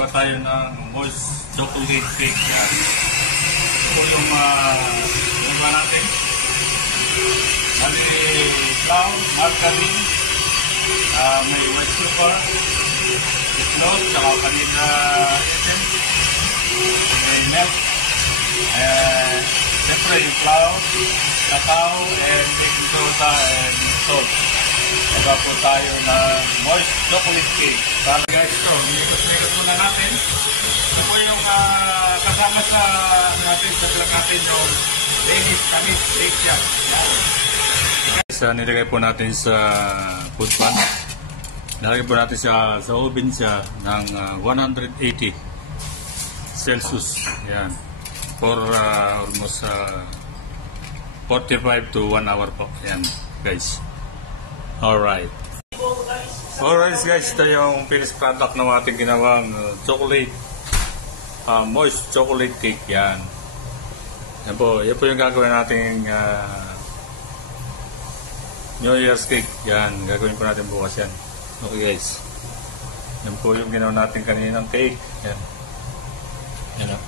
gagawa tayo ng moist chocolate cake. Yan. Ito yung gagawa natin. Mali flour, margarine, may white sugar, itlog, saka vanilla essence, may milk, siyempre yung flour, cacao, and baking soda, and salt. Nagawa po tayo ng moist chocolate cake. Para guys, ito, mikot-mikot muna natin. Ito po yung kasama sa natin, sa vlog natin yung Danish Tamis Bake Shop. Guys, nilagay po natin sa food pan. Nilagay po natin sa oven siya ng 180 Celsius. Yan. For almost 45 to 1 hour po. Yan, guys. Alright. Alright guys, ito yung finished product ng ating ginawang chocolate, moist chocolate cake. Yan. Yan po yung gagawin nating New Year's cake. Yan, gagawin po natin bukas yan. Okay guys. Yan po yung ginawa natin kaninang cake. Yan. Yan o.